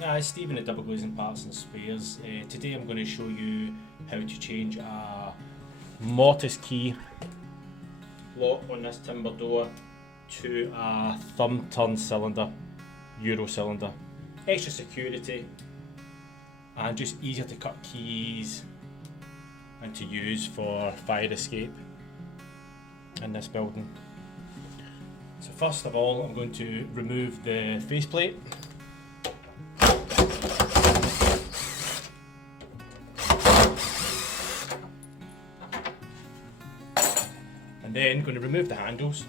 Hi, Stephen at Double Glazing Parts and Spares. Today I'm going to show you how to change a Mortice key lock on this timber door to a thumb turn cylinder, Euro cylinder. Extra security and just easier to cut keys and to use for fire escape in this building. So first of all, I'm going to remove the faceplate. And then going to remove the handles.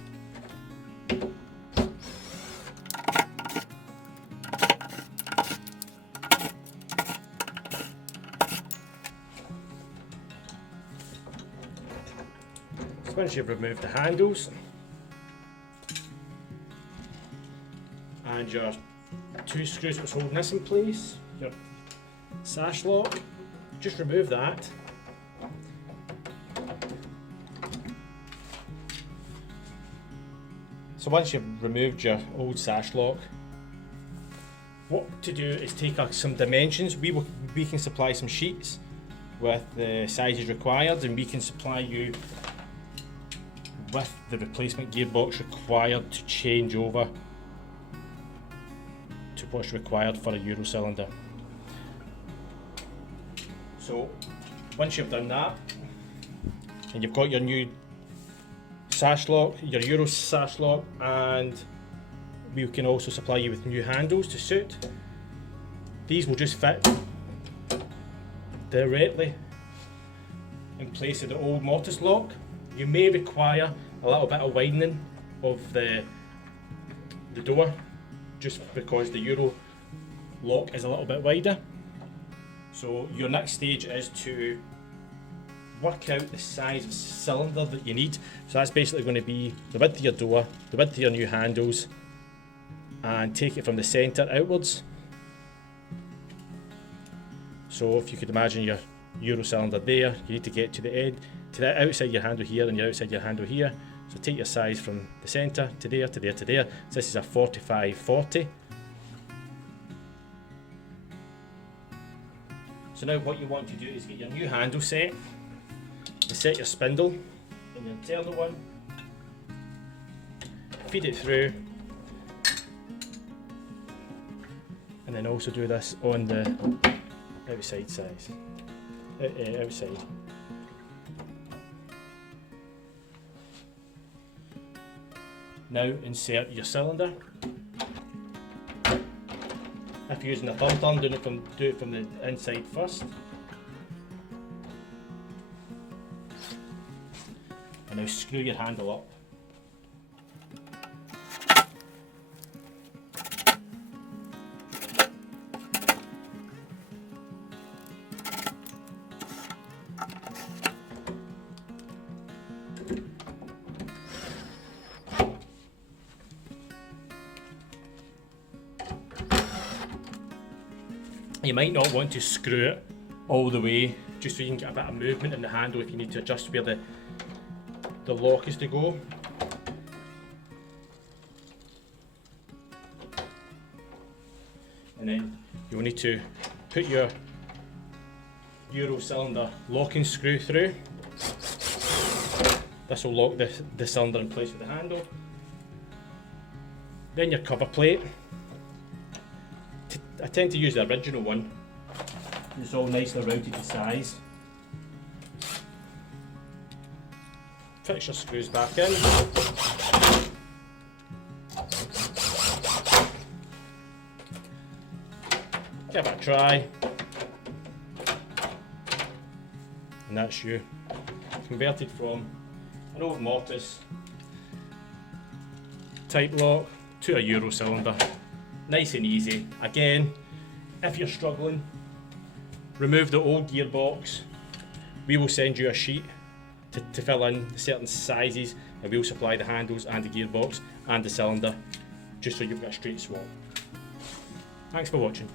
So once you've removed the handles and your two screws that's holding this in place, your sash lock, just remove that. So once you've removed your old sash lock, what to do is take some dimensions. We can supply some sheets with the sizes required, and we can supply you with the replacement gearbox required to change over to what's required for a Euro cylinder. So once you've done that and you've got your new sash lock, your Euro sash lock, and we can also supply you with new handles to suit. These will just fit directly in place of the old Mortice lock. You may require a little bit of widening of the door just because the Euro lock is a little bit wider. So your next stage is to work out the size of cylinder that you need. So that's basically going to be the width of your door, the width of your new handles, and take it from the centre outwards. So if you could imagine your Euro cylinder there, you need to get to the end, to the outside your handle here and your outside your handle here. So take your size from the centre to there, to there, to there. So this is a 45/40. So now what you want to do is get your new handle set. You set your spindle in the internal one, feed it through, and then also do this on the outside size. Outside. Now insert your cylinder. If you're using a thumb turn, do it from the inside first. And now screw your handle up. You might not want to screw it all the way, just so you can get a bit of movement in the handle if you need to adjust where the lock is to go. And then you'll need to put your Euro cylinder locking screw through. This will lock the cylinder in place with the handle. Then your cover plate. I tend to use the original one. It's all nicely routed to size. Fix your screws back in. Give it a try. And that's you. Converted from an old Mortice type lock to a Euro cylinder. Nice and easy. Again, if you're struggling, remove the old gearbox. We will send you a sheet to fill in certain sizes, and we'll supply the handles and the gearbox and the cylinder, just so you've got a straight swap. Thanks for watching.